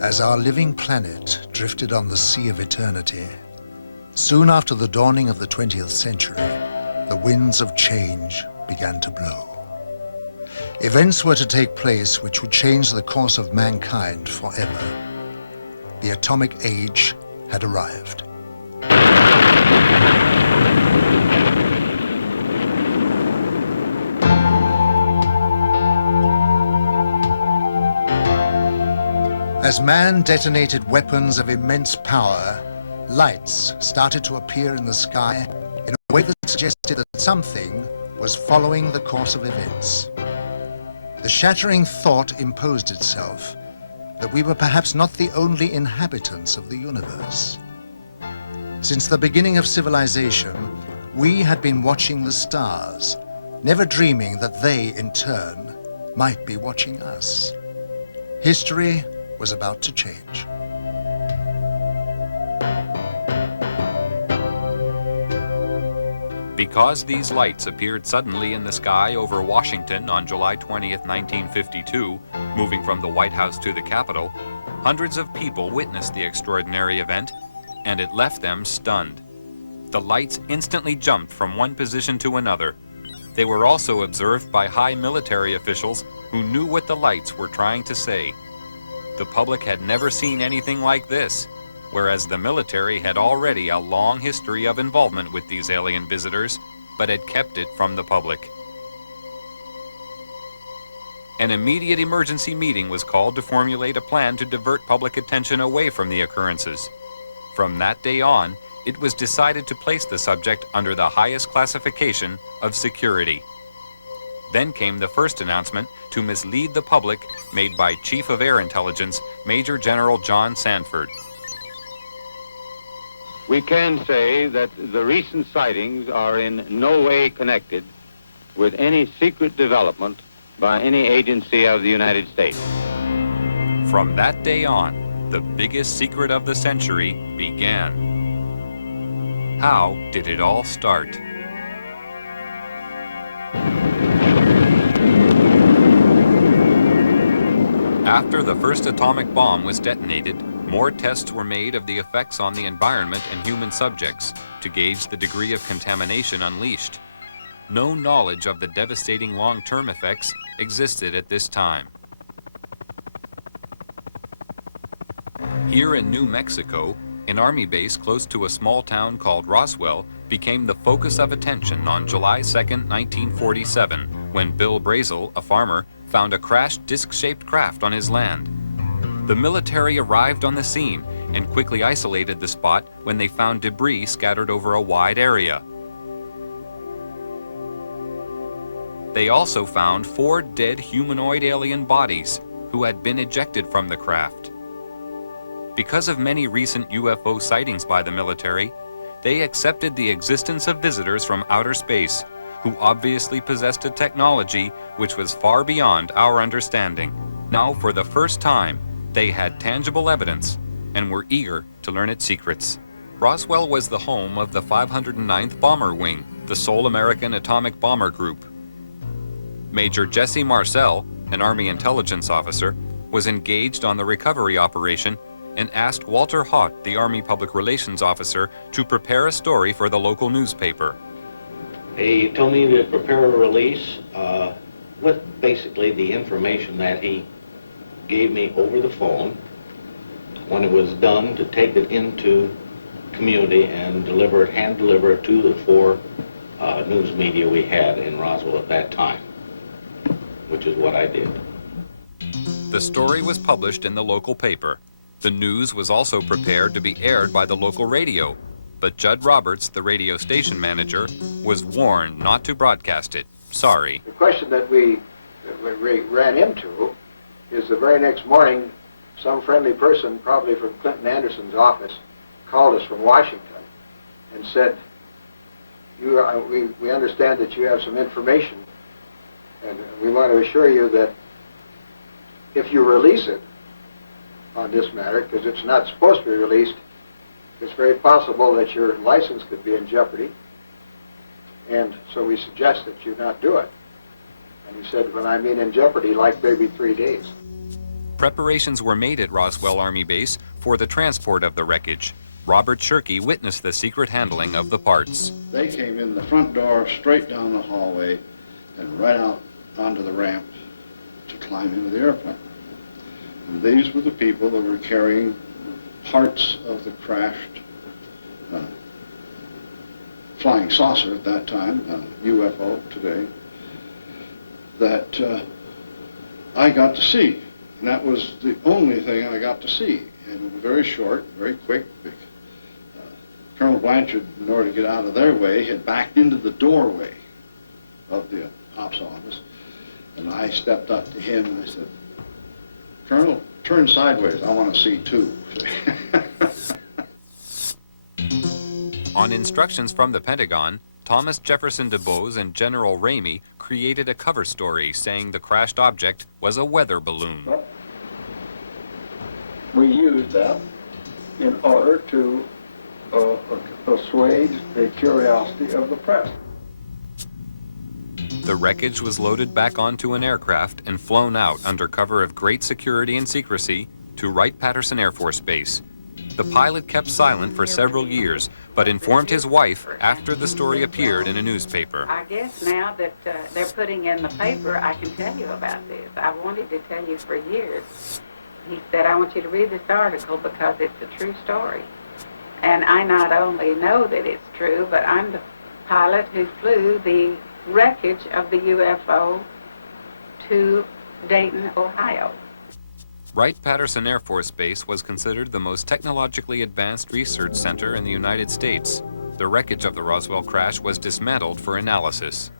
As our living planet drifted on the sea of eternity, soon after the dawning of the 20th century, the winds of change began to blow. Events were to take place which would change the course of mankind forever. The atomic age had arrived. As man detonated weapons of immense power, lights started to appear in the sky in a way that suggested that something was following the course of events. The shattering thought imposed itself that we were perhaps not the only inhabitants of the universe. Since the beginning of civilization, we had been watching the stars, never dreaming that they, in turn, might be watching us. History was about to change. Because these lights appeared suddenly in the sky over Washington on July 20th, 1952, moving from the White House to the Capitol, hundreds of people witnessed the extraordinary event, and it left them stunned. The lights instantly jumped from one position to another. They were also observed by high military officials who knew what the lights were trying to say. The public had never seen anything like this, whereas the military had already a long history of involvement with these alien visitors, but had kept it from the public. An immediate emergency meeting was called to formulate a plan to divert public attention away from the occurrences. From that day on, it was decided to place the subject under the highest classification of security. Then came the first announcement to mislead the public made by Chief of Air Intelligence, Major General John Sanford. We can say that the recent sightings are in no way connected with any secret development by any agency of the United States. From that day on, the biggest secret of the century began. How did it all start? After the first atomic bomb was detonated, more tests were made of the effects on the environment and human subjects to gauge the degree of contamination unleashed. No knowledge of the devastating long-term effects existed at this time. Here in New Mexico, an army base close to a small town called Roswell became the focus of attention on July 2, 1947, when Bill Brazel, a farmer, found a crashed disc-shaped craft on his land. The military arrived on the scene and quickly isolated the spot when they found debris scattered over a wide area. They also found 4 dead humanoid alien bodies who had been ejected from the craft. Because of many recent UFO sightings by the military, they accepted the existence of visitors from outer space who obviously possessed a technology which was far beyond our understanding. Now, for the first time, they had tangible evidence and were eager to learn its secrets. Roswell was the home of the 509th Bomber Wing, the sole American atomic bomber group. Major Jesse Marcel, an Army intelligence officer, was engaged on the recovery operation and asked Walter Haut, the Army Public Relations Officer, to prepare a story for the local newspaper. He told me to prepare a release with basically the information that he gave me over the phone. When it was done, to take it into community and hand deliver it to the four news media we had in Roswell at that time, which is what I did. The story was published in the local paper. The news was also prepared to be aired by the local radio, but Judd Roberts, the radio station manager, was warned not to broadcast it. Sorry. The question that we ran into is the very next morning, some friendly person, probably from Clinton Anderson's office, called us from Washington and said, we understand that you have some information, and we want to assure you that if you release it on this matter, because it's not supposed to be released, it's very possible that your license could be in jeopardy, and so we suggest that you not do it. And he said, when I mean in jeopardy, like maybe 3 days. Preparations were made at Roswell Army Base for the transport of the wreckage. Robert Shirkey witnessed the secret handling of the parts. They came in the front door, straight down the hallway, and right out onto the ramp to climb into the airplane. And these were the people that were carrying parts of the crashed flying saucer at that time, UFO today, that I got to see. And that was the only thing I got to see. And it was very short, very quick. Colonel Blanchard, in order to get out of their way, had backed into the doorway of the ops office. And I stepped up to him and I said, Colonel, turn sideways. I want to see too. On instructions from the Pentagon, Thomas Jefferson DuBose and General Ramey created a cover story saying the crashed object was a weather balloon. We used that in order to assuage the curiosity of the press. The wreckage was loaded back onto an aircraft and flown out under cover of great security and secrecy to Wright-Patterson Air Force Base. The pilot kept silent for several years, but informed his wife after the story appeared in a newspaper. I guess now that they're putting in the paper, I can tell you about this. I wanted to tell you for years. He said, I want you to read this article because it's a true story. And I not only know that it's true, but I'm the pilot who flew the wreckage of the UFO to Dayton, Ohio. Wright-Patterson Air Force Base was considered the most technologically advanced research center in the United States. The wreckage of the Roswell crash was dismantled for analysis.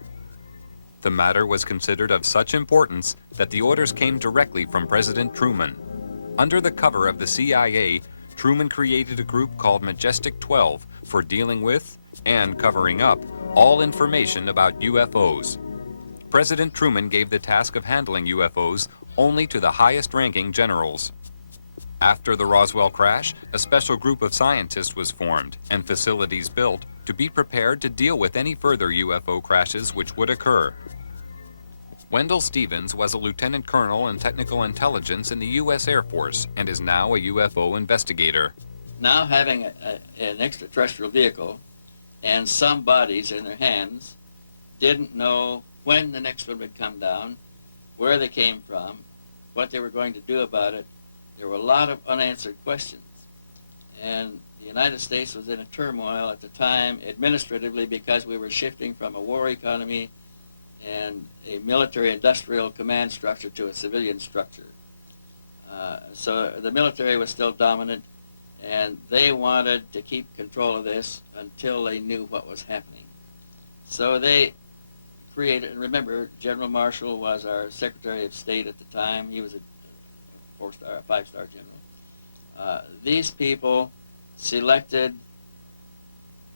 The matter was considered of such importance that the orders came directly from President Truman. Under the cover of the CIA, Truman created a group called Majestic 12 for dealing with and covering up all information about UFOs. President Truman gave the task of handling UFOs only to the highest-ranking generals. After the Roswell crash, a special group of scientists was formed and facilities built to be prepared to deal with any further UFO crashes which would occur. Wendell Stevens was a lieutenant colonel in technical intelligence in the U.S. Air Force and is now a UFO investigator. Now having an extraterrestrial vehicle and some bodies in their hands, didn't know when the next one would come down, where they came from, what they were going to do about it. There were a lot of unanswered questions. And the United States was in a turmoil at the time administratively because we were shifting from a war economy and a military-industrial command structure to a civilian structure. So the military was still dominant, and they wanted to keep control of this until they knew what was happening. So they created, and remember, General Marshall was our Secretary of State at the time. He was a five-star general. These people selected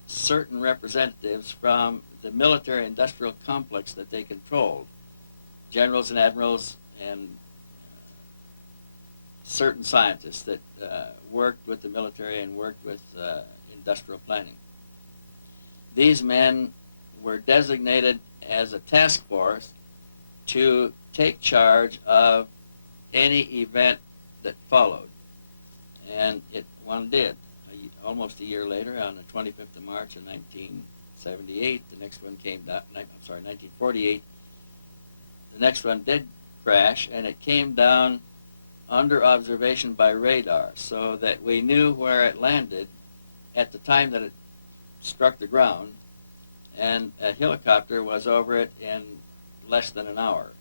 certain representatives from the military-industrial complex that they controlled, generals and admirals and certain scientists that worked with the military and worked with industrial planning. These men were designated as a task force to take charge of any event that followed. And one did. Almost a year later, on the 25th of March of 1978, the next one came down, 1948, the next one did crash, and it came down under observation by radar, so that we knew where it landed at the time that it struck the ground, and a helicopter was over it in less than an hour.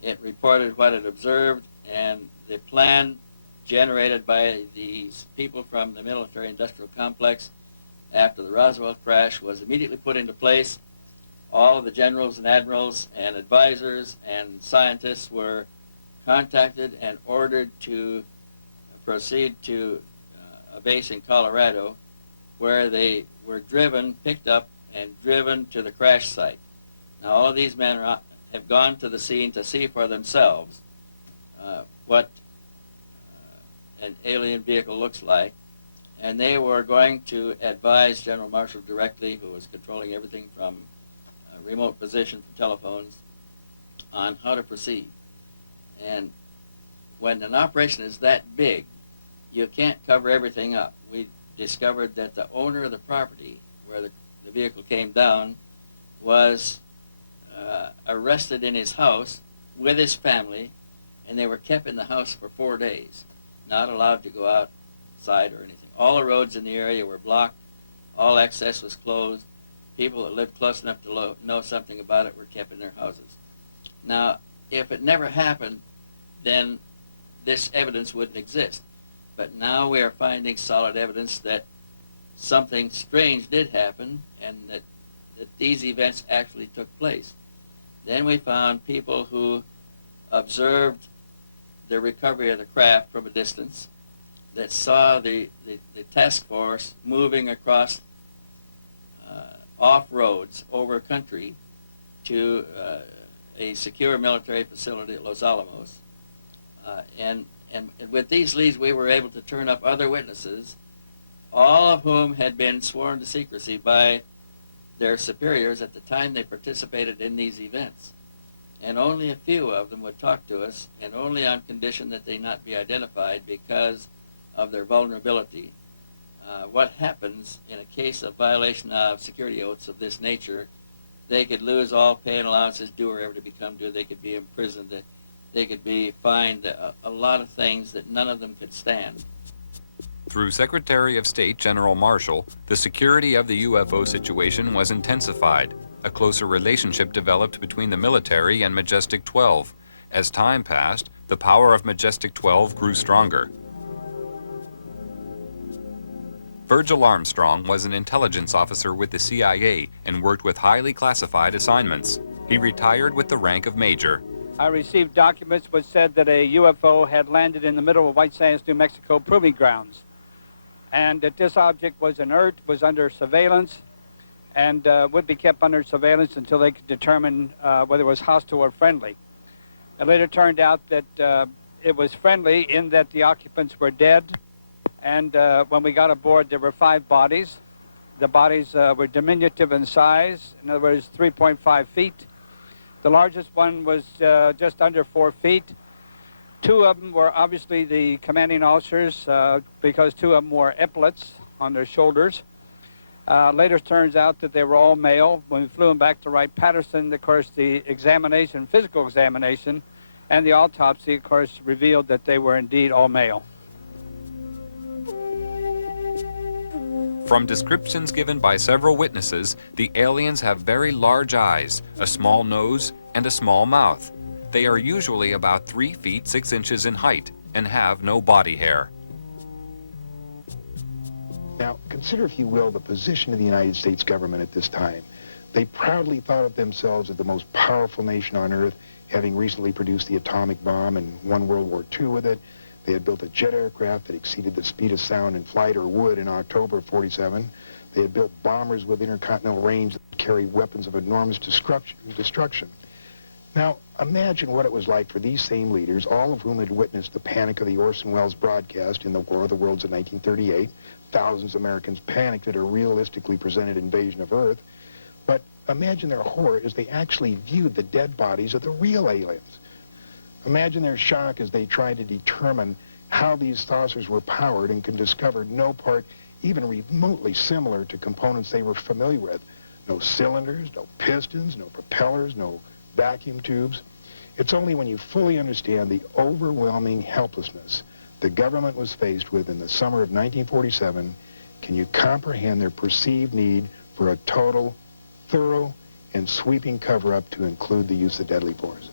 It reported what it observed, and the plan generated by these people from the military-industrial complex after the Roswell crash was immediately put into place. All of the generals and admirals and advisors and scientists were contacted and ordered to proceed to a base in Colorado, where they were picked up and driven to the crash site. Now all of these men have gone to the scene to see for themselves what an alien vehicle looks like, and they were going to advise General Marshall directly, who was controlling everything from a remote position from telephones, on how to proceed. And when an operation is that big, you can't cover everything up. We discovered that the owner of the property where the vehicle came down was arrested in his house with his family, and they were kept in the house for 4 days, not allowed to go outside or anything. All the roads in the area were blocked. All access was closed. People that lived close enough to know something about it were kept in their houses. Now, if it never happened, then this evidence wouldn't exist. But now we are finding solid evidence that something strange did happen, and that these events actually took place. Then we found people who observed the recovery of the craft from a distance, that saw the task force moving across off roads over country to a secure military facility at Los Alamos. And with these leads, we were able to turn up other witnesses, all of whom had been sworn to secrecy by their superiors at the time they participated in these events. And only a few of them would talk to us, and only on condition that they not be identified because of their vulnerability. What happens in a case of violation of security oaths of this nature, they could lose all pay and allowances due or ever to become due. They could be imprisoned. They could be fined, a lot of things that none of them could stand. Through Secretary of State General Marshall, the security of the UFO situation was intensified. A closer relationship developed between the military and Majestic 12. As time passed, the power of Majestic 12 grew stronger. Virgil Armstrong was an intelligence officer with the CIA and worked with highly classified assignments. He retired with the rank of major. I received documents which said that a UFO had landed in the middle of White Sands, New Mexico proving grounds, and that this object was inert, was under surveillance, and would be kept under surveillance until they could determine whether it was hostile or friendly. It later turned out that it was friendly in that the occupants were dead, and when we got aboard there were 5 bodies. The bodies were diminutive in size, in other words 3.5 feet. The largest one was just under 4 feet. 2 of them were obviously the commanding officers because 2 of them wore epaulets on their shoulders. Later turns out that they were all male. When we flew them back to Wright-Patterson, of course, the examination, physical examination, and the autopsy, of course, revealed that they were indeed all male. From descriptions given by several witnesses, the aliens have very large eyes, a small nose, and a small mouth. They are usually about 3 feet 6 inches in height and have no body hair. Now, consider, if you will, the position of the United States government at this time. They proudly thought of themselves as the most powerful nation on Earth, having recently produced the atomic bomb and won World War II with it. They had built a jet aircraft that exceeded the speed of sound in flight, or would, in October of '47. They had built bombers with intercontinental range that carry weapons of enormous destruction. Now, imagine what it was like for these same leaders, all of whom had witnessed the panic of the Orson Welles broadcast in the War of the Worlds in 1938. Thousands of Americans panicked at a realistically presented invasion of Earth. But imagine their horror as they actually viewed the dead bodies of the real aliens. Imagine their shock as they tried to determine how these saucers were powered and could discover no part even remotely similar to components they were familiar with. No cylinders, no pistons, no propellers, no vacuum tubes. It's only when you fully understand the overwhelming helplessness the government was faced with in the summer of 1947 Can you comprehend their perceived need for a total, thorough, and sweeping cover-up to include the use of deadly force?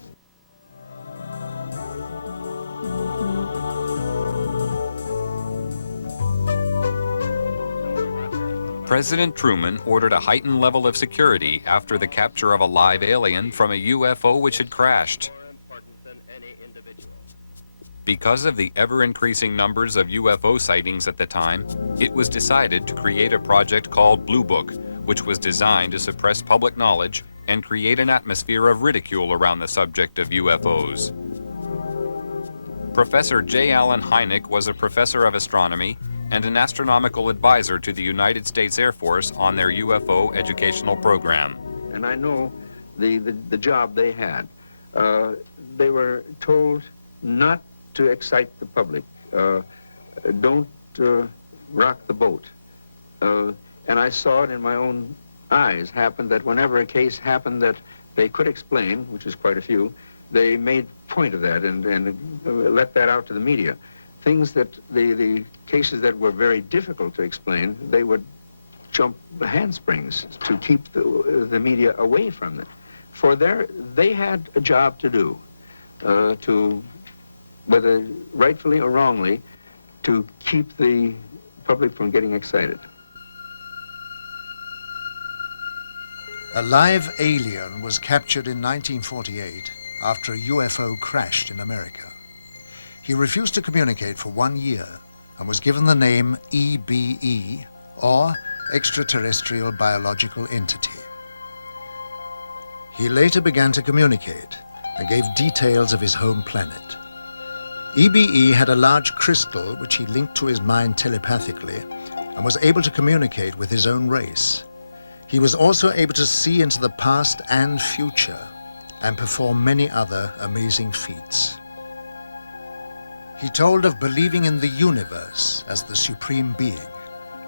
President Truman ordered a heightened level of security after the capture of a live alien from a UFO which had crashed. Because of the ever-increasing numbers of UFO sightings at the time, it was decided to create a project called Blue Book, which was designed to suppress public knowledge and create an atmosphere of ridicule around the subject of UFOs. Professor J. Allen Hynek was a professor of astronomy and an astronomical advisor to the United States Air Force on their UFO educational program. And I know the job they had. They were told not to excite the public. Don't rock the boat. And I saw it in my own eyes happen that whenever a case happened that they could explain, which is quite a few, they made point of that and let that out to the media. Things that the cases that were very difficult to explain, they would jump the handsprings to keep the media away from it. For they had a job to do, to, whether rightfully or wrongly, to keep the public from getting excited. A live alien was captured in 1948 after a UFO crashed in America. He refused to communicate for 1 year and was given the name EBE, or Extraterrestrial Biological Entity. He later began to communicate and gave details of his home planet. EBE had a large crystal which he linked to his mind telepathically and was able to communicate with his own race. He was also able to see into the past and future and perform many other amazing feats. He told of believing in the universe as the supreme being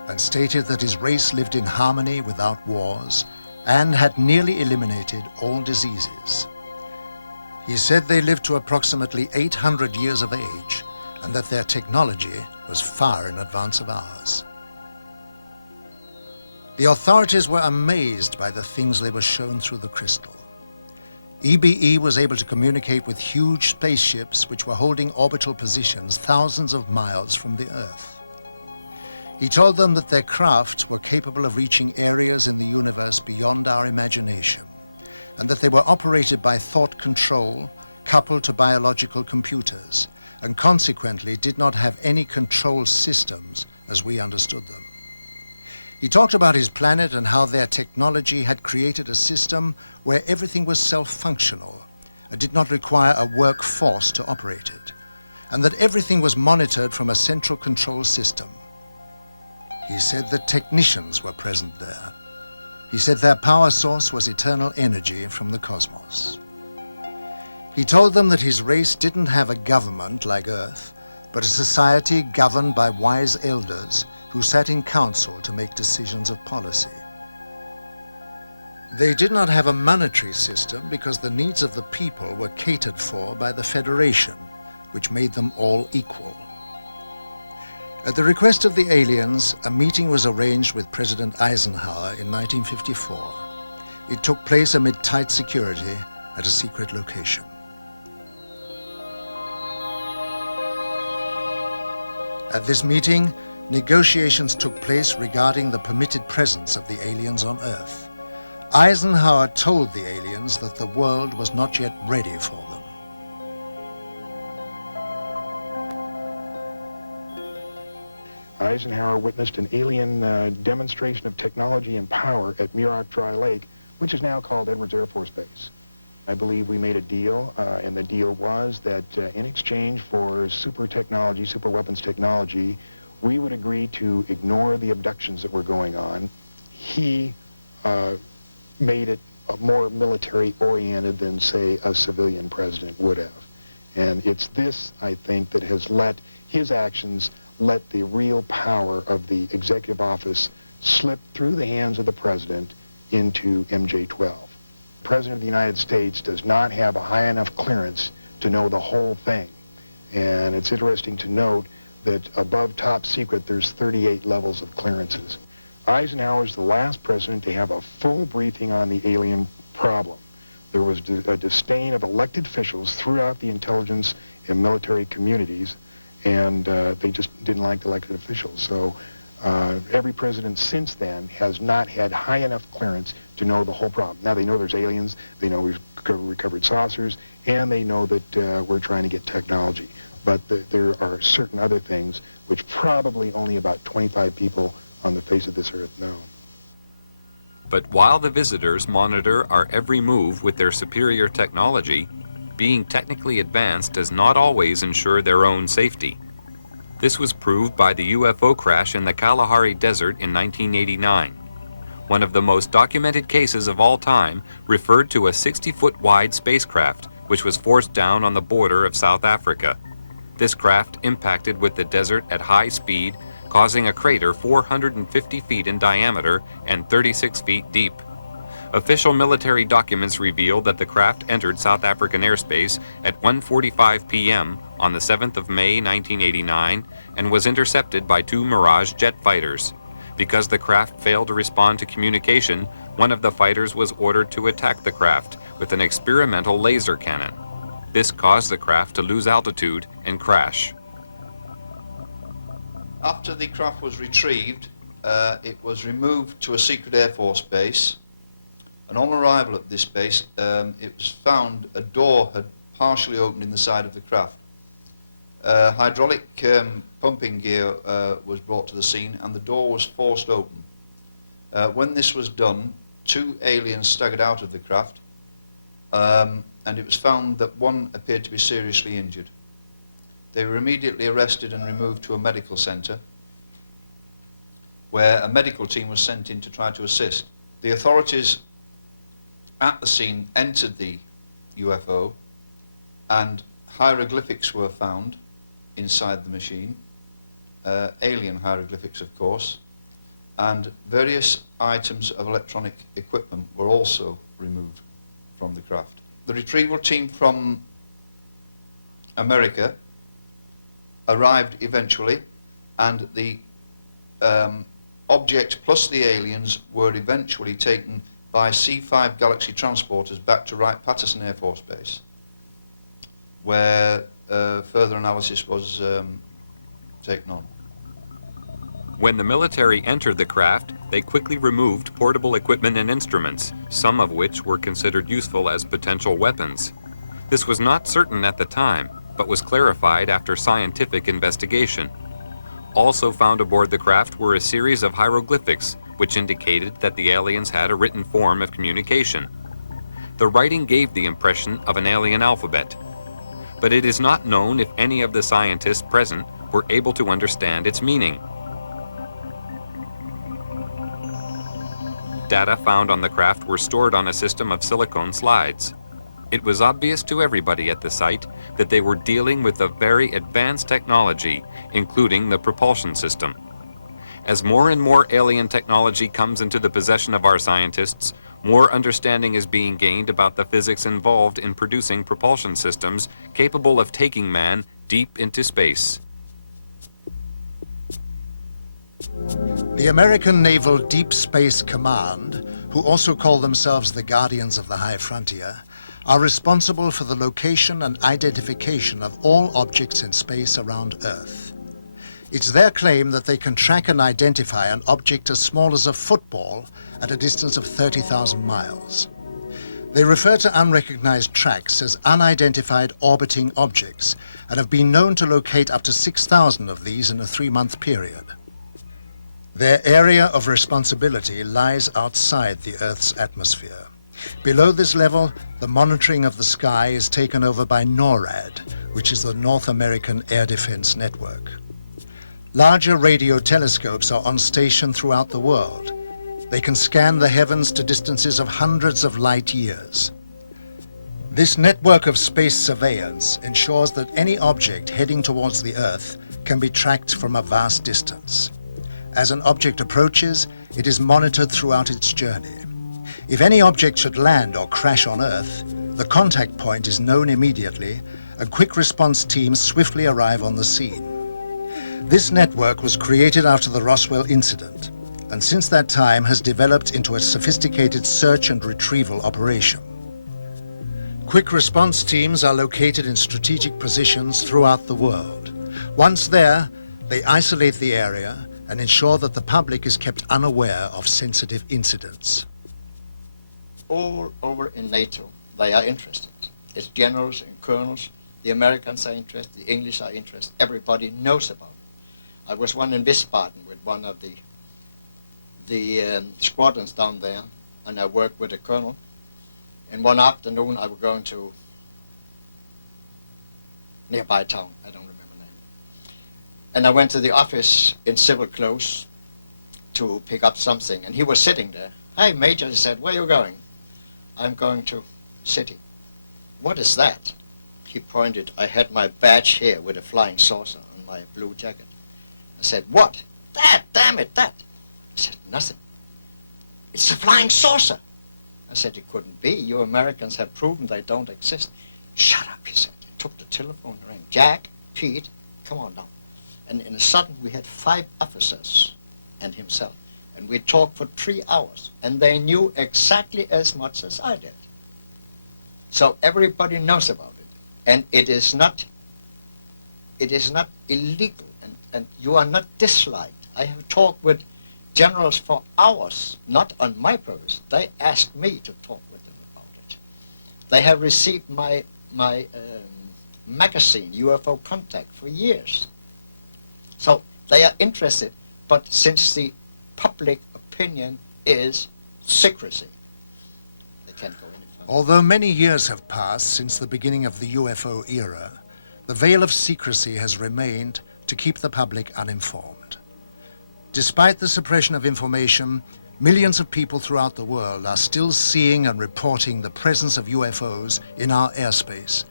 and stated that his race lived in harmony without wars and had nearly eliminated all diseases. He said they lived to approximately 800 years of age and that their technology was far in advance of ours. The authorities were amazed by the things they were shown through the crystal. EBE was able to communicate with huge spaceships which were holding orbital positions thousands of miles from the Earth. He told them that their craft were capable of reaching areas in the universe beyond our imagination, and that they were operated by thought control coupled to biological computers, and consequently did not have any control systems as we understood them. He talked about his planet and how their technology had created a system where everything was self-functional and did not require a workforce to operate it, and that everything was monitored from a central control system. He said that technicians were present there. He said their power source was eternal energy from the cosmos. He told them that his race didn't have a government like Earth, but a society governed by wise elders who sat in council to make decisions of policy. They did not have a monetary system because the needs of the people were catered for by the Federation, which made them all equal. At the request of the aliens, a meeting was arranged with President Eisenhower in 1954. It took place amid tight security at a secret location. At this meeting, negotiations took place regarding the permitted presence of the aliens on Earth. Eisenhower told the aliens that the world was not yet ready for them. Eisenhower witnessed an alien demonstration of technology and power at Muroc Dry Lake, which is now called Edwards Air Force Base. I believe we made a deal, and the deal was that in exchange for super technology, super weapons technology, we would agree to ignore the abductions that were going on. He made it more military-oriented than, say, a civilian president would have. And it's this, I think, that has let his actions let the real power of the executive office slip through the hands of the president into MJ-12. The President of the United States does not have a high enough clearance to know the whole thing. And it's interesting to note that above top secret there's 38 levels of clearances. Eisenhower's the last president to have a full briefing on the alien problem. There was a disdain of elected officials throughout the intelligence and military communities, and they just didn't like elected officials. So every president since then has not had high enough clearance to know the whole problem. Now they know there's aliens, they know we've recovered saucers, and they know that we're trying to get technology. But there are certain other things which probably only about 25 people on the face of this earth know. But while the visitors monitor our every move with their superior technology, being technically advanced does not always ensure their own safety. This was proved by the UFO crash in the Kalahari Desert in 1989. One of the most documented cases of all time referred to a 60-foot wide spacecraft which was forced down on the border of South Africa. This craft impacted with the desert at high speed, causing a crater 450 feet in diameter and 36 feet deep. Official military documents reveal that the craft entered South African airspace at 1:45 p.m. on the 7th of May 1989 and was intercepted by 2 Mirage jet fighters. Because the craft failed to respond to communication, one of the fighters was ordered to attack the craft with an experimental laser cannon. This caused the craft to lose altitude and crash. After the craft was retrieved, it was removed to a secret Air Force base. And on arrival at this base, it was found a door had partially opened in the side of the craft. Hydraulic pumping gear was brought to the scene and the door was forced open. When this was done, 2 aliens staggered out of the craft, and it was found that one appeared to be seriously injured. They were immediately arrested and removed to a medical center, where a medical team was sent in to try to assist. The authorities at the scene entered the UFO, and hieroglyphics were found inside the machine, alien hieroglyphics of course, and various items of electronic equipment were also removed from the craft. The retrieval team from America arrived eventually, and the object plus the aliens were eventually taken by C-5 Galaxy transporters back to Wright-Patterson Air Force Base, where further analysis was taken on. When the military entered the craft, they quickly removed portable equipment and instruments, some of which were considered useful as potential weapons. This was not certain at the time, but was clarified after scientific investigation. Also found aboard the craft were a series of hieroglyphics, which indicated that the aliens had a written form of communication. The writing gave the impression of an alien alphabet, but it is not known if any of the scientists present were able to understand its meaning. Data found on the craft were stored on a system of silicone slides. It was obvious to everybody at the site that they were dealing with a very advanced technology, including the propulsion system. As more and more alien technology comes into the possession of our scientists, more understanding is being gained about the physics involved in producing propulsion systems capable of taking man deep into space. The American Naval Deep Space Command, who also call themselves the Guardians of the High Frontier, are responsible for the location and identification of all objects in space around Earth. It's their claim that they can track and identify an object as small as a football at a distance of 30,000 miles. They refer to unrecognized tracks as unidentified orbiting objects and have been known to locate up to 6,000 of these in a 3-month period. Their area of responsibility lies outside the Earth's atmosphere. Below this level, the monitoring of the sky is taken over by NORAD, which is the North American Air Defense Network. Larger radio telescopes are on station throughout the world. They can scan the heavens to distances of hundreds of light years. This network of space surveillance ensures that any object heading towards the Earth can be tracked from a vast distance. As an object approaches, it is monitored throughout its journey. If any object should land or crash on Earth, the contact point is known immediately, and quick response teams swiftly arrive on the scene. This network was created after the Roswell incident, and since that time has developed into a sophisticated search and retrieval operation. Quick response teams are located in strategic positions throughout the world. Once there, they isolate the area and ensure that the public is kept unaware of sensitive incidents. All over in NATO, they are interested. It's generals and colonels. The Americans are interested. The English are interested. Everybody knows about it. I was one in Wiesbaden with one of the squadrons down there, and I worked with a colonel. And one afternoon, I was going to nearby town. I don't remember the name. And I went to the office in civil clothes to pick up something, and he was sitting there. Hey, Major, he said, where are you going? I'm going to city. What is that? He pointed. I had my badge here with a flying saucer on my blue jacket. I said, what? That, damn it, that. I said, nothing. It's a flying saucer. I said, it couldn't be. You Americans have proven they don't exist. Shut up, he said. He took the telephone and rang. Jack, Pete, come on down. And in a sudden, we had 5 officers and himself. And we talked for 3 hours. And they knew exactly as much as I did. So everybody knows about it. And it is not illegal. And you are not disliked. I have talked with generals for hours, not on my purpose. They asked me to talk with them about it. They have received my magazine, UFO Contact, for years. So they are interested, but since the public opinion is secrecy, they can't go any further. Although many years have passed since the beginning of the UFO era, the veil of secrecy has remained to keep the public uninformed. Despite the suppression of information, millions of people throughout the world are still seeing and reporting the presence of UFOs in our airspace.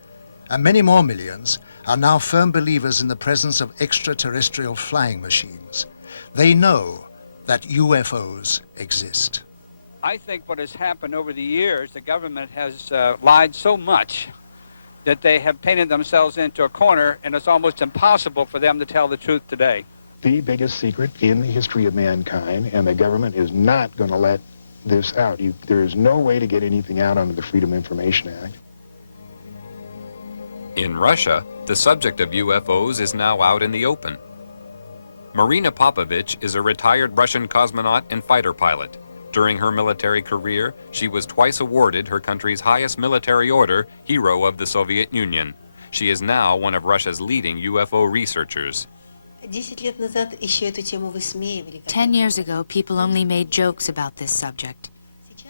And many more millions are now firm believers in the presence of extraterrestrial flying machines. They know that UFOs exist. I think what has happened over the years, the government has lied so much that they have painted themselves into a corner, and it's almost impossible for them to tell the truth today. The biggest secret in the history of mankind, and the government is not going to let this out. There is no way to get anything out under the Freedom of Information Act. In Russia, the subject of UFOs is now out in the open. Marina Popovich is a retired Russian cosmonaut and fighter pilot. During her military career, she was twice awarded her country's highest military order, Hero of the Soviet Union. She is now one of Russia's leading UFO researchers. 10 years ago, people only made jokes about this subject.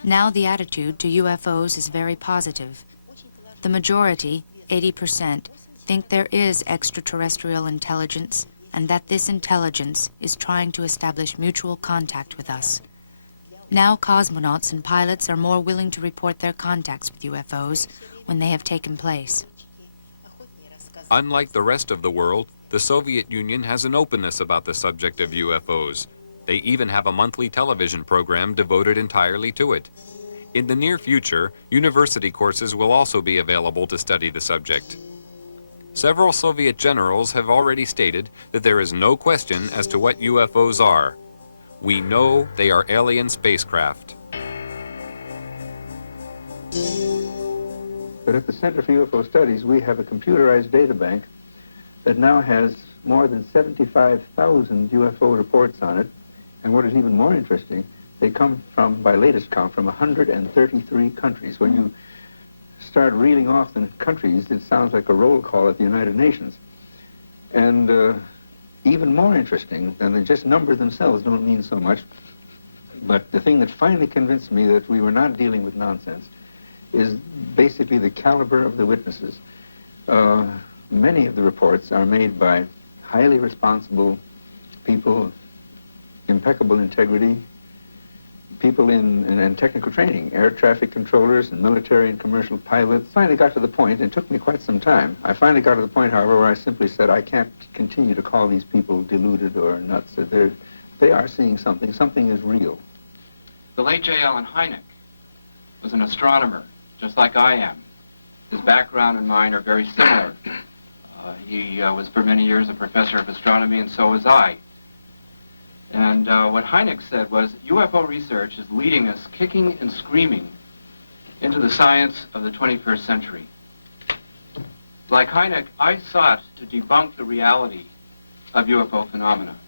Now the attitude to UFOs is very positive. The majority, 80%, think there is extraterrestrial intelligence and that this intelligence is trying to establish mutual contact with us. Now cosmonauts and pilots are more willing to report their contacts with UFOs when they have taken place. Unlike the rest of the world, the Soviet Union has an openness about the subject of UFOs. They even have a monthly television program devoted entirely to it. In the near future, university courses will also be available to study the subject. Several Soviet generals have already stated that there is no question as to what UFOs are. We know they are alien spacecraft. But at the Center for UFO Studies, we have a computerized data bank that now has more than 75,000 UFO reports on it. And what is even more interesting, they come from, by latest count, from 133 countries. When you start reeling off the countries, it sounds like a roll call at the United Nations. And even more interesting than the just number themselves don't mean so much. But the thing that finally convinced me that we were not dealing with nonsense is basically the caliber of the witnesses. Many of the reports are made by highly responsible people, impeccable integrity, people in technical training, air traffic controllers and military and commercial pilots. Finally got to the point, and it took me quite some time. I finally got to the point, however, where I simply said, I can't continue to call these people deluded or nuts. They are seeing something. Something is real. The late J. Allen Hynek was an astronomer, just like I am. His background and mine are very similar. He was for many years a professor of astronomy, and so was I. And what Hynek said was, UFO research is leading us kicking and screaming into the science of the 21st century. Like Hynek, I sought to debunk the reality of UFO phenomena,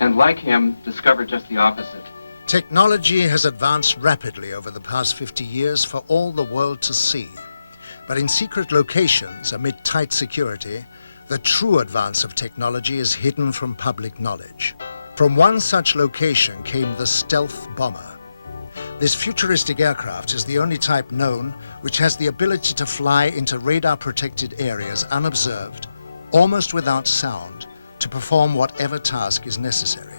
and like him, discovered just the opposite. Technology has advanced rapidly over the past 50 years for all the world to see. But in secret locations, amid tight security, the true advance of technology is hidden from public knowledge. From one such location came the stealth bomber. This futuristic aircraft is the only type known which has the ability to fly into radar-protected areas unobserved, almost without sound, to perform whatever task is necessary.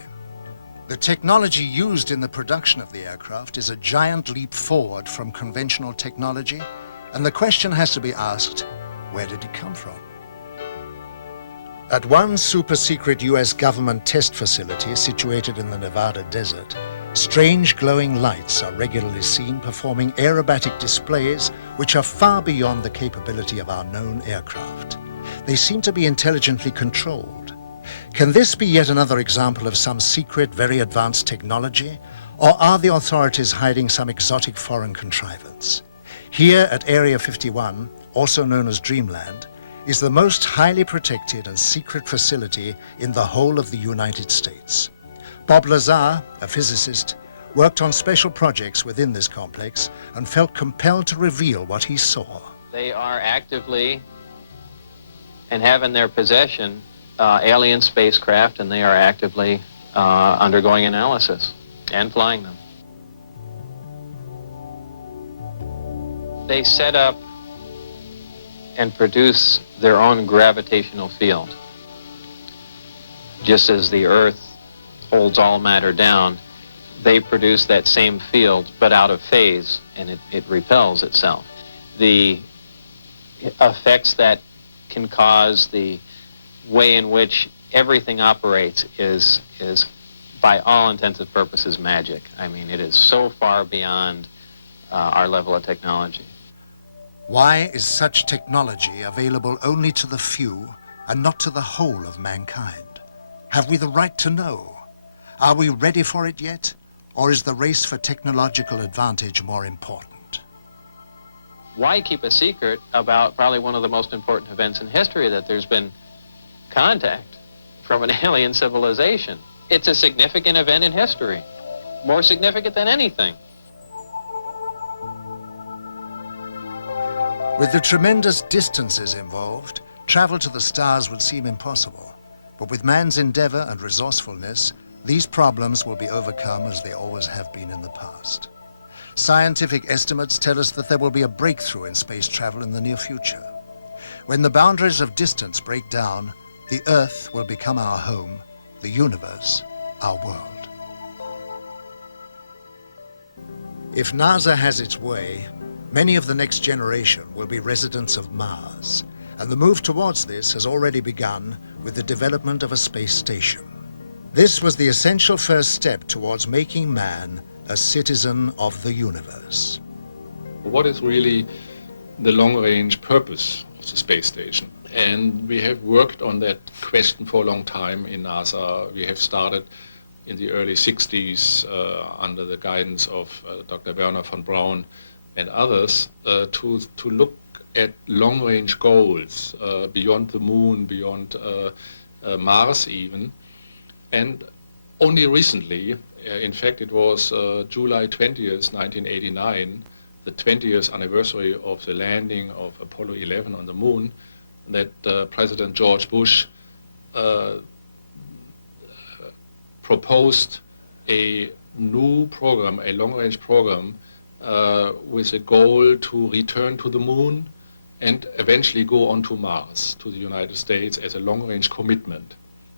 The technology used in the production of the aircraft is a giant leap forward from conventional technology, and the question has to be asked, where did it come from? At one super-secret US government test facility situated in the Nevada desert, strange glowing lights are regularly seen performing aerobatic displays which are far beyond the capability of our known aircraft. They seem to be intelligently controlled. Can this be yet another example of some secret, very advanced technology? Or are the authorities hiding some exotic foreign contrivance? Here at Area 51, also known as Dreamland, is the most highly protected and secret facility in the whole of the United States. Bob Lazar, a physicist, worked on special projects within this complex and felt compelled to reveal what he saw. They are actively and have in their possession alien spacecraft, and they are actively undergoing analysis and flying them. They set up and produce their own gravitational field. Just as the Earth holds all matter down, they produce that same field, but out of phase, and it repels itself. The effects that can cause, the way in which everything operates is by all intents and purposes magic. I mean, it is so far beyond our level of technology. Why is such technology available only to the few and not to the whole of mankind? Have we the right to know? Are we ready for it yet? Or is the race for technological advantage more important? Why keep a secret about probably one of the most important events in history, that there's been contact from an alien civilization? It's a significant event in history, more significant than anything. With the tremendous distances involved, travel to the stars would seem impossible. But with man's endeavor and resourcefulness, these problems will be overcome as they always have been in the past. Scientific estimates tell us that there will be a breakthrough in space travel in the near future. When the boundaries of distance break down, the Earth will become our home, the universe our world. If NASA has its way, many of the next generation will be residents of Mars, and the move towards this has already begun with the development of a space station. This was the essential first step towards making man a citizen of the universe. What is really the long-range purpose of the space station? And we have worked on that question for a long time in NASA. We have started in the early 60s under the guidance of Dr. Werner von Braun and others to look at long-range goals beyond the moon, beyond Mars even. And only recently, in fact it was July 20th, 1989, the 20th anniversary of the landing of Apollo 11 on the moon, that President George Bush proposed a new program, a long-range program, with a goal to return to the moon and eventually go on to Mars, to the United States, as a long-range commitment.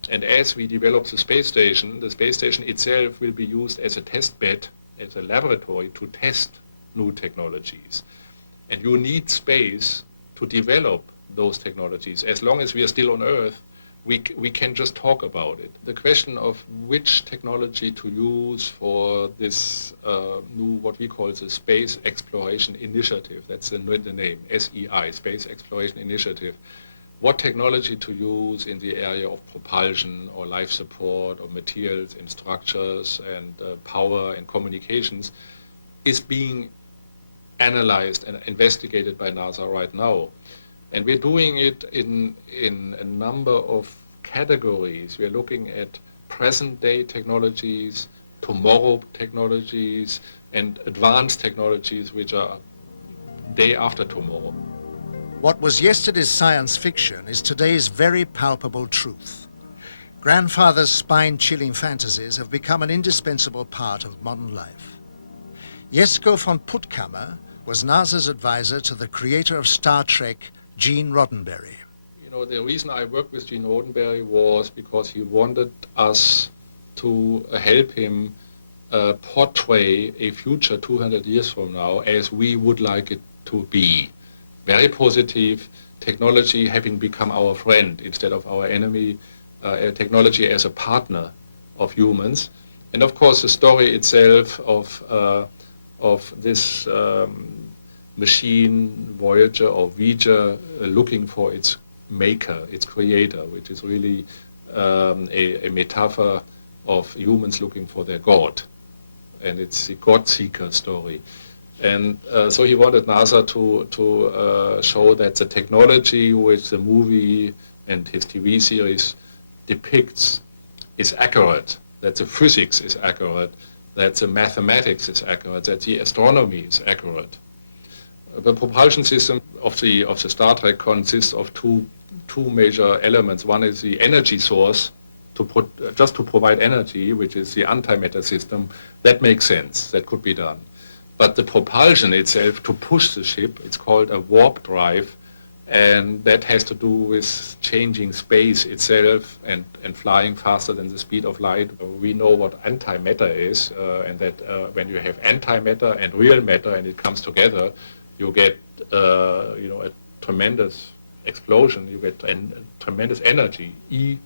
And as we develop the space station itself will be used as a test bed, as a laboratory to test new technologies. And you need space to develop those technologies. As long as we are still on Earth, we can just talk about it. The question of which technology to use for this new, what we call the Space Exploration Initiative, that's the name, SEI, Space Exploration Initiative, what technology to use in the area of propulsion or life support or materials and structures and power and communications is being analyzed and investigated by NASA right now. And we're doing it in a number of categories. We're looking at present-day technologies, tomorrow technologies, and advanced technologies which are day after tomorrow. What was yesterday's science fiction is today's very palpable truth. Grandfather's spine-chilling fantasies have become an indispensable part of modern life. Jesko von Puttkammer was NASA's advisor to the creator of Star Trek, Gene Roddenberry. You know, the reason I worked with Gene Roddenberry was because he wanted us to help him portray a future 200 years from now as we would like it to be. Very positive, technology having become our friend instead of our enemy, technology as a partner of humans. And of course the story itself of this machine, Voyager or V'ger, looking for its maker, its creator, which is really a metaphor of humans looking for their God. And it's the God-seeker story. And so he wanted NASA to show that the technology which the movie and his TV series depicts is accurate, that the physics is accurate, that the mathematics is accurate, that the astronomy is accurate. The propulsion system of the Star Trek consists of two major elements. One is the energy source, just to provide energy, which is the antimatter system. That makes sense, that could be done. But the propulsion itself, to push the ship, it's called a warp drive, and that has to do with changing space itself and flying faster than the speed of light. We know what antimatter is, and that when you have antimatter and real matter and it comes together, you get a tremendous explosion, you get tremendous energy, E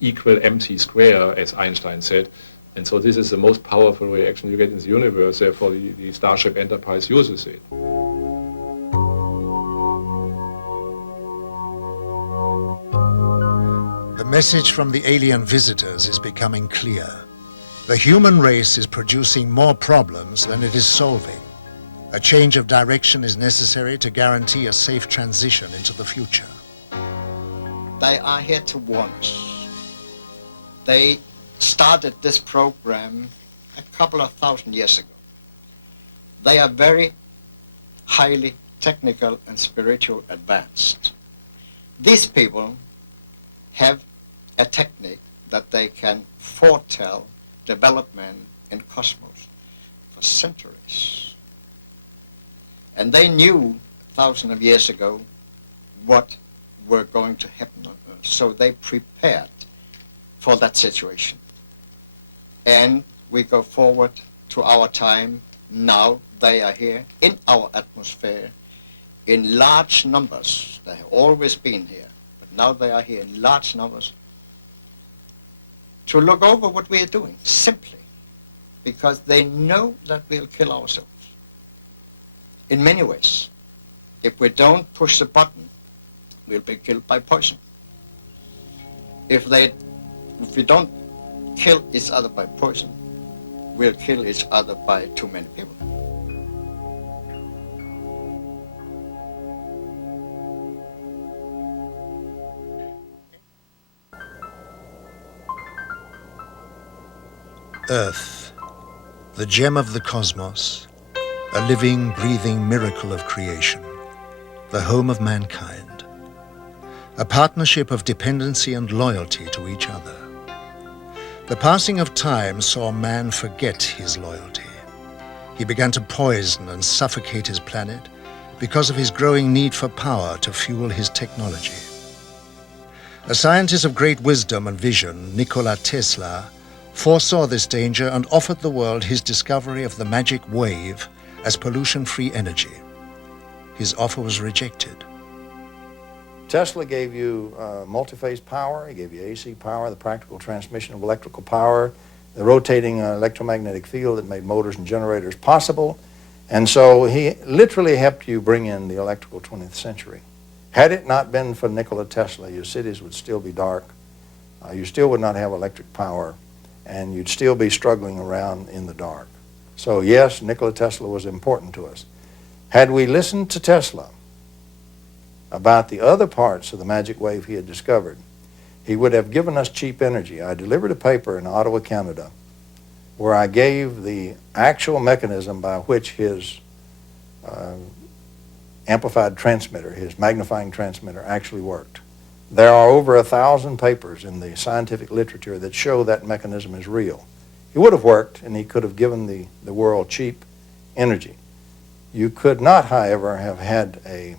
equal mc square, as Einstein said. And so this is the most powerful reaction you get in the universe, therefore the Starship Enterprise uses it. The message from the alien visitors is becoming clear. The human race is producing more problems than it is solving. A change of direction is necessary to guarantee a safe transition into the future. They are here to warn us. They started this program a couple of thousand years ago. They are very highly technical and spiritual advanced. These people have a technique that they can foretell development in cosmos for centuries. And they knew thousands of years ago what were going to happen on Earth, so they prepared for that situation. And we go forward to our time. Now they are here in our atmosphere in large numbers. They have always been here, but now they are here in large numbers to look over what we are doing, simply because they know that we'll kill ourselves. In many ways, if we don't push the button, we'll be killed by poison. If we don't kill each other by poison, we'll kill each other by too many people. Earth, the gem of the cosmos, a living, breathing miracle of creation, the home of mankind, a partnership of dependency and loyalty to each other. The passing of time saw man forget his loyalty. He began to poison and suffocate his planet because of his growing need for power to fuel his technology. A scientist of great wisdom and vision, Nikola Tesla, foresaw this danger and offered the world his discovery of the magic wave as pollution-free energy. His offer was rejected. Tesla gave you multi-phase power, he gave you AC power, the practical transmission of electrical power, the rotating electromagnetic field that made motors and generators possible. And so he literally helped you bring in the electrical 20th century. Had it not been for Nikola Tesla, your cities would still be dark, you still would not have electric power, and you'd still be struggling around in the dark. So yes, Nikola Tesla was important to us. Had we listened to Tesla about the other parts of the magic wave he had discovered, he would have given us cheap energy. I delivered a paper in Ottawa, Canada, where I gave the actual mechanism by which his amplified transmitter, his magnifying transmitter, actually worked. There are over 1,000 papers in the scientific literature that show that mechanism is real. It would have worked, and he could have given the world cheap energy. You could not, however, have had a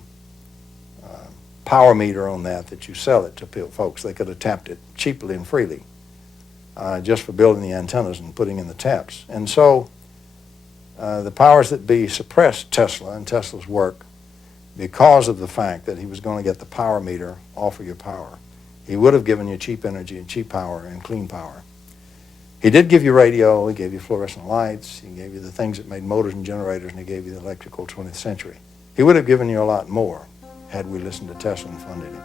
power meter on that you sell it to folks. They could have tapped it cheaply and freely just for building the antennas and putting in the taps. And so the powers that be suppressed Tesla and Tesla's work because of the fact that he was going to get the power meter off of your power. He would have given you cheap energy and cheap power and clean power. He did give you radio, he gave you fluorescent lights, he gave you the things that made motors and generators, and he gave you the electrical 20th century. He would have given you a lot more had we listened to Tesla and funded him.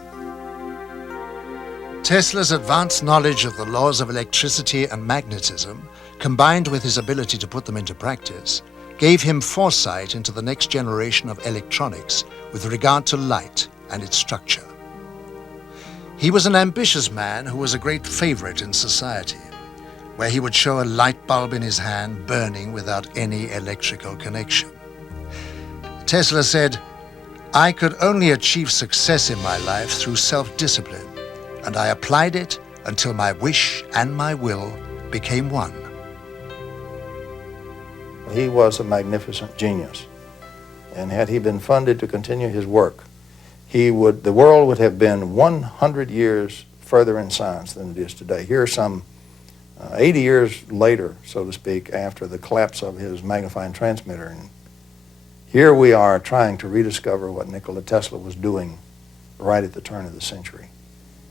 Tesla's advanced knowledge of the laws of electricity and magnetism, combined with his ability to put them into practice, gave him foresight into the next generation of electronics with regard to light and its structure. He was an ambitious man who was a great favorite in society, where he would show a light bulb in his hand burning without any electrical connection. Tesla said, "I could only achieve success in my life through self-discipline, and I applied it until my wish and my will became one." He was a magnificent genius, and had he been funded to continue his work, the world would have been 100 years further in science than it is today. Here some 80 years later, so to speak, after the collapse of his magnifying transmitter, and here we are trying to rediscover what Nikola Tesla was doing right at the turn of the century.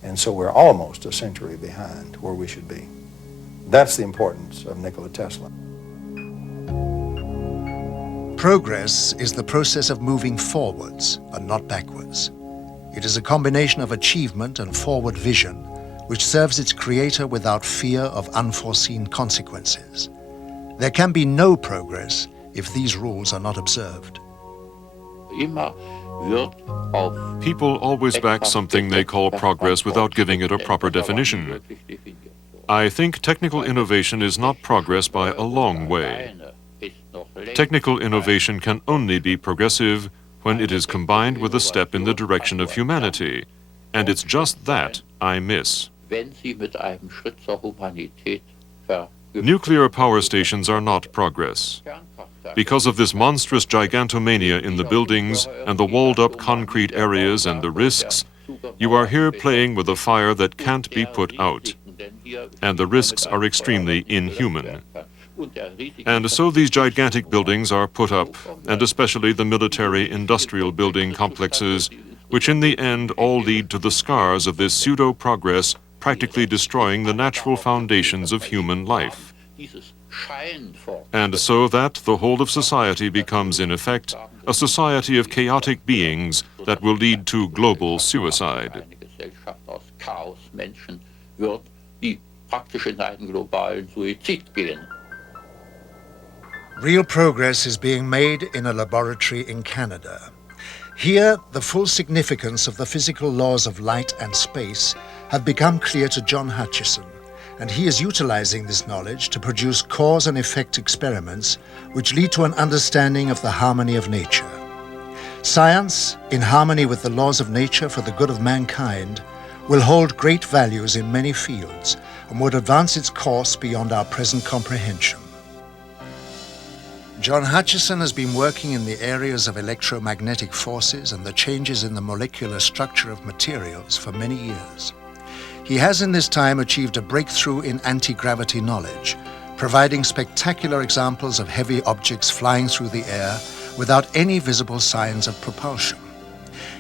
And so we're almost a century behind where we should be. That's the importance of Nikola Tesla. Progress is the process of moving forwards and not backwards. It is a combination of achievement and forward vision, which serves its creator without fear of unforeseen consequences. There can be no progress if these rules are not observed. People always back something they call progress without giving it a proper definition. I think technical innovation is not progress by a long way. Technical innovation can only be progressive when it is combined with a step in the direction of humanity, and it's just that I miss. Nuclear power stations are not progress. Because of this monstrous gigantomania in the buildings and the walled-up concrete areas and the risks, you are here playing with a fire that can't be put out. And the risks are extremely inhuman. And so these gigantic buildings are put up, and especially the military-industrial building complexes, which in the end all lead to the scars of this pseudo-progress, practically destroying the natural foundations of human life. And so that the whole of society becomes, in effect, a society of chaotic beings that will lead to global suicide. Real progress is being made in a laboratory in Canada. Here, the full significance of the physical laws of light and space have become clear to John Hutchison, and he is utilizing this knowledge to produce cause and effect experiments which lead to an understanding of the harmony of nature. Science, in harmony with the laws of nature for the good of mankind, will hold great values in many fields and would advance its course beyond our present comprehension. John Hutchison has been working in the areas of electromagnetic forces and the changes in the molecular structure of materials for many years. He has in this time achieved a breakthrough in anti-gravity knowledge, providing spectacular examples of heavy objects flying through the air without any visible signs of propulsion.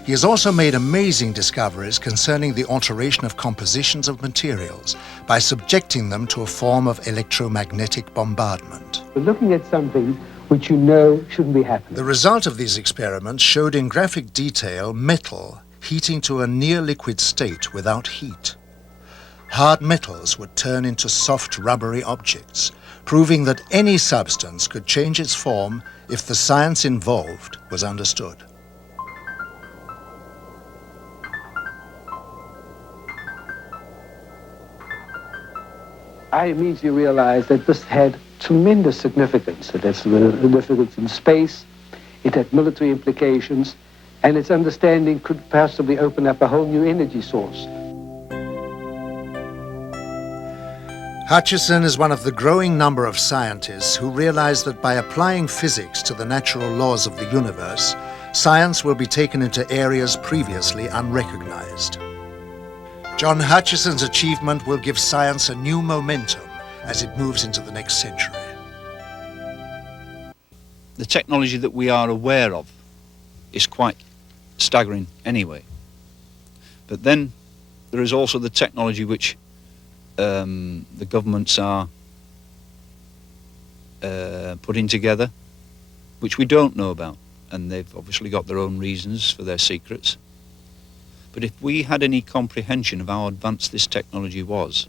He has also made amazing discoveries concerning the alteration of compositions of materials by subjecting them to a form of electromagnetic bombardment. We're looking at something which you know shouldn't be happening. The result of these experiments showed in graphic detail metal heating to a near-liquid state without heat. Hard metals would turn into soft rubbery objects, proving that any substance could change its form if the science involved was understood. I immediately realized that this had tremendous significance. It had significance in space, it had military implications, and its understanding could possibly open up a whole new energy source. Hutchison is one of the growing number of scientists who realize that by applying physics to the natural laws of the universe, science will be taken into areas previously unrecognized. John Hutchison's achievement will give science a new momentum as it moves into the next century. The technology that we are aware of is quite staggering anyway. But then there is also the technology which the governments are putting together, which we don't know about, and they've obviously got their own reasons for their secrets. But if we had any comprehension of how advanced this technology was,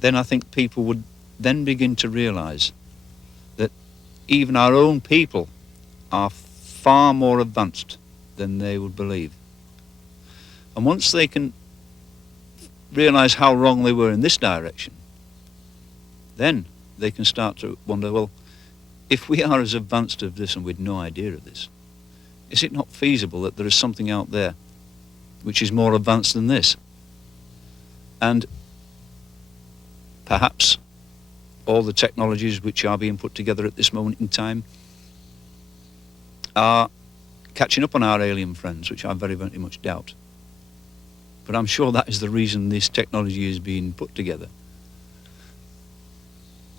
then I think people would then begin to realize that even our own people are far more advanced than they would believe. And once they can realize how wrong they were in this direction, then they can start to wonder, well, if we are as advanced as this and we'd no idea of this, is it not feasible that there is something out there which is more advanced than this? And perhaps all the technologies which are being put together at this moment in time are catching up on our alien friends, which I very, very much doubt. But I'm sure that is the reason this technology is being put together.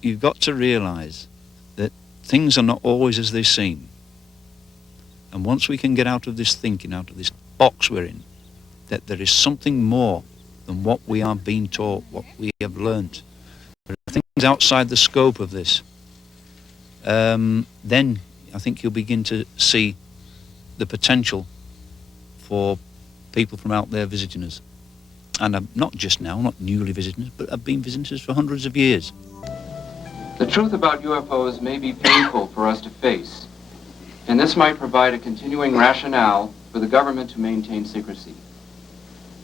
You've got to realize that things are not always as they seem. And once we can get out of this thinking, out of this box we're in, that there is something more than what we are being taught, what we have learnt, there are things outside the scope of this, then I think you'll begin to see the potential for people from out there visiting us. And not just now, not newly visiting us, but have been visiting us for hundreds of years. The truth about UFOs may be painful for us to face, and this might provide a continuing rationale for the government to maintain secrecy.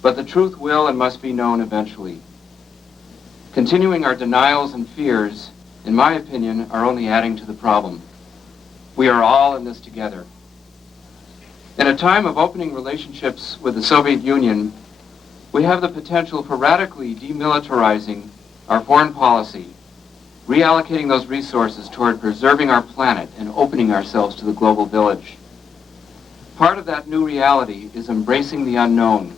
But the truth will and must be known eventually. Continuing our denials and fears, in my opinion, are only adding to the problem. We are all in this together. In a time of opening relationships with the Soviet Union, we have the potential for radically demilitarizing our foreign policy, reallocating those resources toward preserving our planet and opening ourselves to the global village. Part of that new reality is embracing the unknown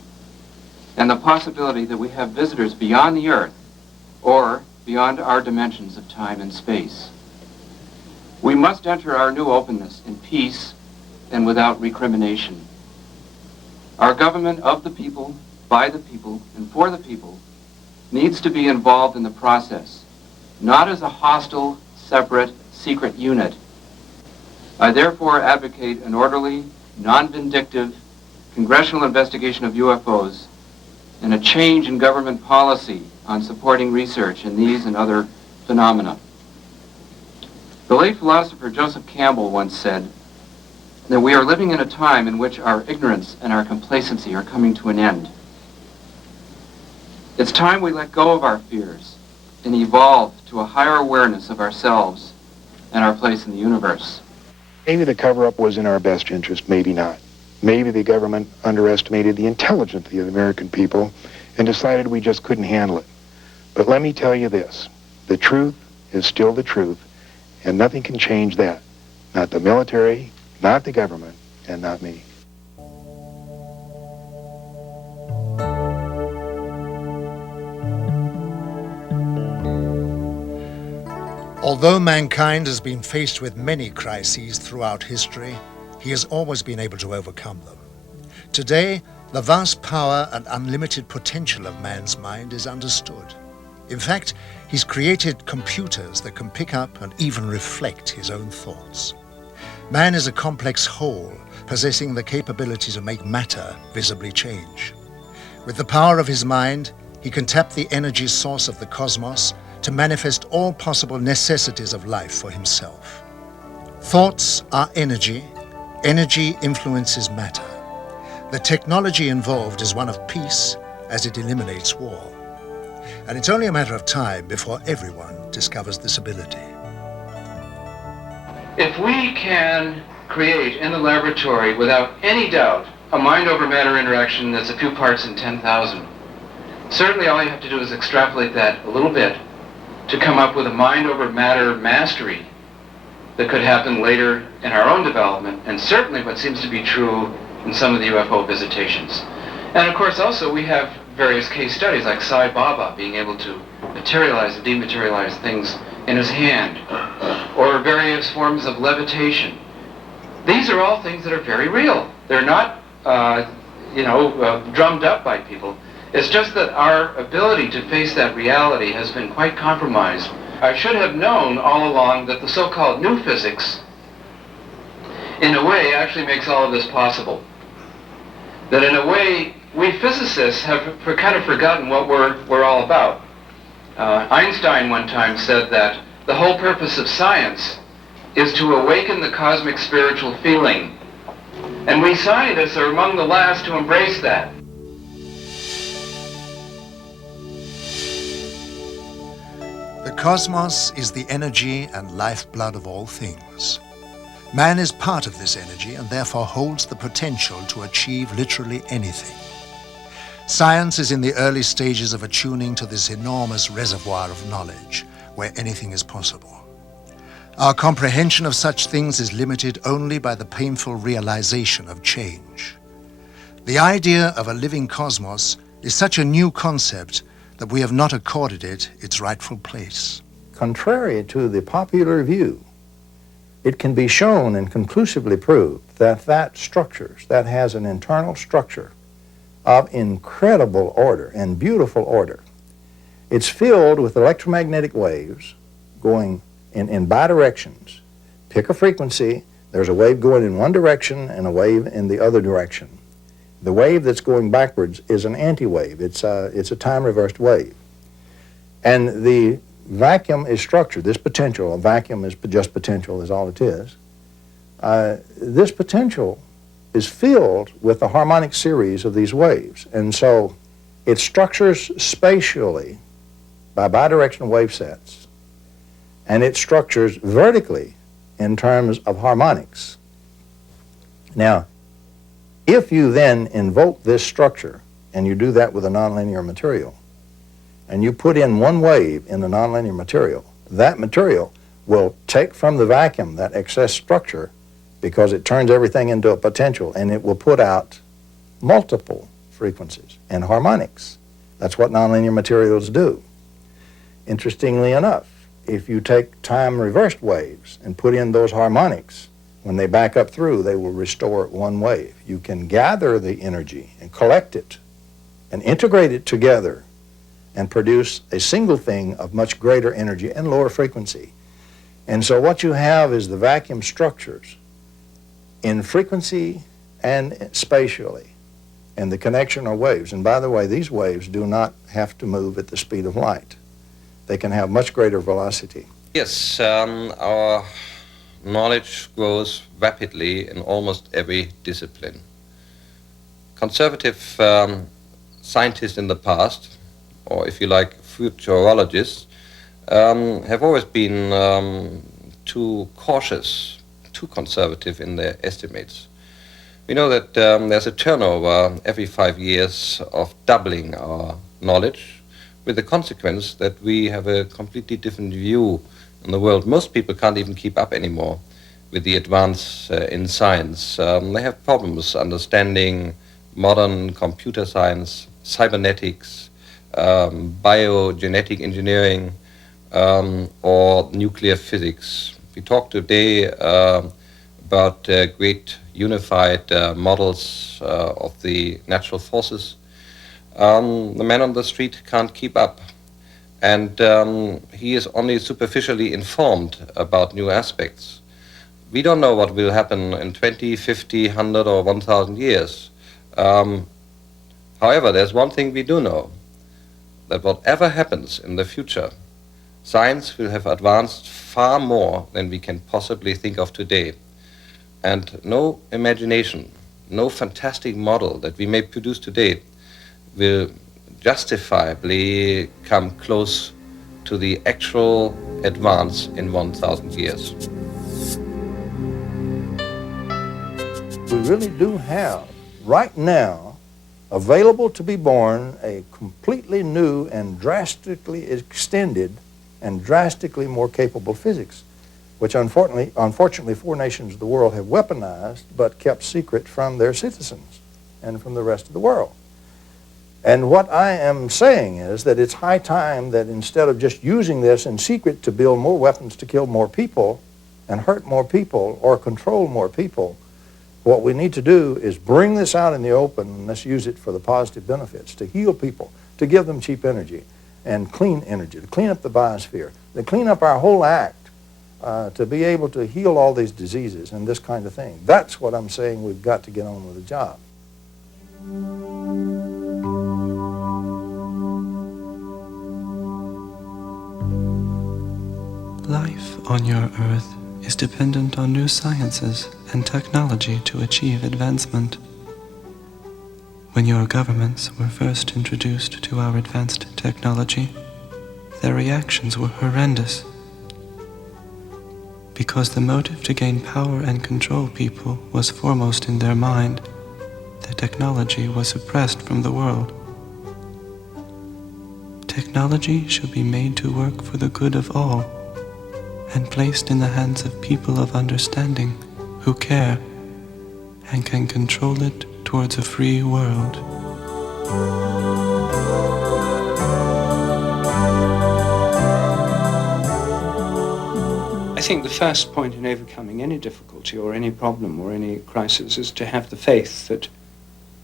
and the possibility that we have visitors beyond the Earth or beyond our dimensions of time and space. We must enter our new openness in peace and without recrimination. Our government of the people, by the people, and for the people needs to be involved in the process, not as a hostile, separate, secret unit. I therefore advocate an orderly, non-vindictive congressional investigation of UFOs and a change in government policy on supporting research in these and other phenomena. The late philosopher Joseph Campbell once said that we are living in a time in which our ignorance and our complacency are coming to an end. It's time we let go of our fears and evolve to a higher awareness of ourselves and our place in the universe. Maybe the cover-up was in our best interest, maybe not. Maybe the government underestimated the intelligence of the American people and decided we just couldn't handle it. But let me tell you this, the truth is still the truth, and nothing can change that. Not the military, not the government, and not me. Although mankind has been faced with many crises throughout history, he has always been able to overcome them. Today, the vast power and unlimited potential of man's mind is understood. In fact, he's created computers that can pick up and even reflect his own thoughts. Man is a complex whole, possessing the capability to make matter visibly change. With the power of his mind, he can tap the energy source of the cosmos to manifest all possible necessities of life for himself. Thoughts are energy. Energy influences matter. The technology involved is one of peace, as it eliminates war. And it's only a matter of time before everyone discovers this ability. If we can create in the laboratory, without any doubt, a mind-over-matter interaction that's a few parts in 10,000, certainly all you have to do is extrapolate that a little bit to come up with a mind-over-matter mastery that could happen later in our own development, and certainly what seems to be true in some of the UFO visitations. And of course also we have various case studies like Sai Baba being able to materialize and dematerialize things in his hand, or various forms of levitation. These are all things that are very real. They're not, drummed up by people. It's just that our ability to face that reality has been quite compromised. I should have known all along that the so-called new physics, in a way, actually makes all of this possible. That in a way, we physicists have kind of forgotten what we're all about. Einstein one time said that the whole purpose of science is to awaken the cosmic spiritual feeling. And we scientists are among the last to embrace that. The cosmos is the energy and lifeblood of all things. Man is part of this energy and therefore holds the potential to achieve literally anything. Science is in the early stages of attuning to this enormous reservoir of knowledge, where anything is possible. Our comprehension of such things is limited only by the painful realization of change. The idea of a living cosmos is such a new concept that we have not accorded it its rightful place. Contrary to the popular view, it can be shown and conclusively proved that that has an internal structure of incredible order and beautiful order. It's filled with electromagnetic waves going in bidirections. Pick a frequency, there's a wave going in one direction and a wave in the other direction. The wave that's going backwards is an anti-wave. It's a time-reversed wave. And the vacuum is structured. This potential, a vacuum is just potential is all it is. This potential is filled with a harmonic series of these waves. And so it structures spatially by bidirectional wave sets, and it structures vertically in terms of harmonics. Now, if you then invoke this structure, and you do that with a nonlinear material, and you put in one wave in the nonlinear material, that material will take from the vacuum that excess structure because it turns everything into a potential, and it will put out multiple frequencies and harmonics. That's what nonlinear materials do. Interestingly enough, if you take time-reversed waves and put in those harmonics, when they back up through, they will restore one wave. You can gather the energy and collect it and integrate it together and produce a single thing of much greater energy and lower frequency. And so what you have is the vacuum structures in frequency and spatially, and the connection are waves. And by the way, these waves do not have to move at the speed of light. They can have much greater velocity. Yes, our knowledge grows rapidly in almost every discipline. Conservative scientists in the past, or if you like, futurologists, have always been too cautious, too conservative in their estimates. We know that there's a turnover every 5 years of doubling our knowledge, with the consequence that we have a completely different view on the world. Most people can't even keep up anymore with the advance in science. They have problems understanding modern computer science, cybernetics, biogenetic engineering, or nuclear physics. We talk today about great unified models of the natural forces. The man on the street can't keep up, and he is only superficially informed about new aspects. We don't know what will happen in 20, 50, 100 or 1,000 years. However, there's one thing we do know, that whatever happens in the future, science will have advanced far more than we can possibly think of today. And no imagination, no fantastic model that we may produce today will justifiably come close to the actual advance in 1,000 years. We really do have, right now, available to be born a completely new and drastically extended and drastically more capable physics, which unfortunately 4 nations of the world have weaponized but kept secret from their citizens and from the rest of the world. And what I am saying is that it's high time that instead of just using this in secret to build more weapons to kill more people and hurt more people or control more people, what we need to do is bring this out in the open and let's use it for the positive benefits, to heal people, to give them cheap energy and clean energy, to clean up the biosphere, to clean up our whole act, to be able to heal all these diseases and this kind of thing. That's what I'm saying we've got to get on with the job. Life on your Earth is dependent on new sciences and technology to achieve advancement. When your governments were first introduced to our advanced technology, their reactions were horrendous. Because the motive to gain power and control people was foremost in their mind, the technology was suppressed from the world. Technology should be made to work for the good of all, and placed in the hands of people of understanding who care and can control it towards a free world. I think the first point in overcoming any difficulty or any problem or any crisis is to have the faith that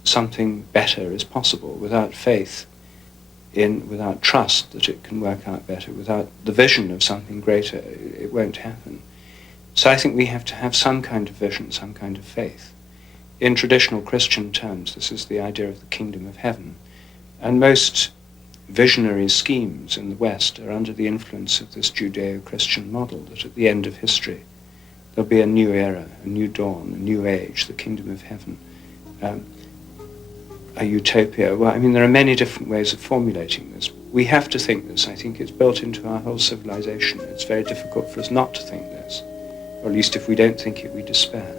something better is possible. Without faith, without trust that it can work out better, without the vision of something greater, it won't happen. So I think we have to have some kind of vision, some kind of faith. In traditional Christian terms, this is the idea of the kingdom of heaven. And most visionary schemes in the West are under the influence of this Judeo-Christian model, that at the end of history there'll be a new era, a new dawn, a new age, the kingdom of heaven. A utopia. Well, I mean, there are many different ways of formulating this. We have to think this. I think it's built into our whole civilization. It's very difficult for us not to think this, or at least if we don't think it, we despair.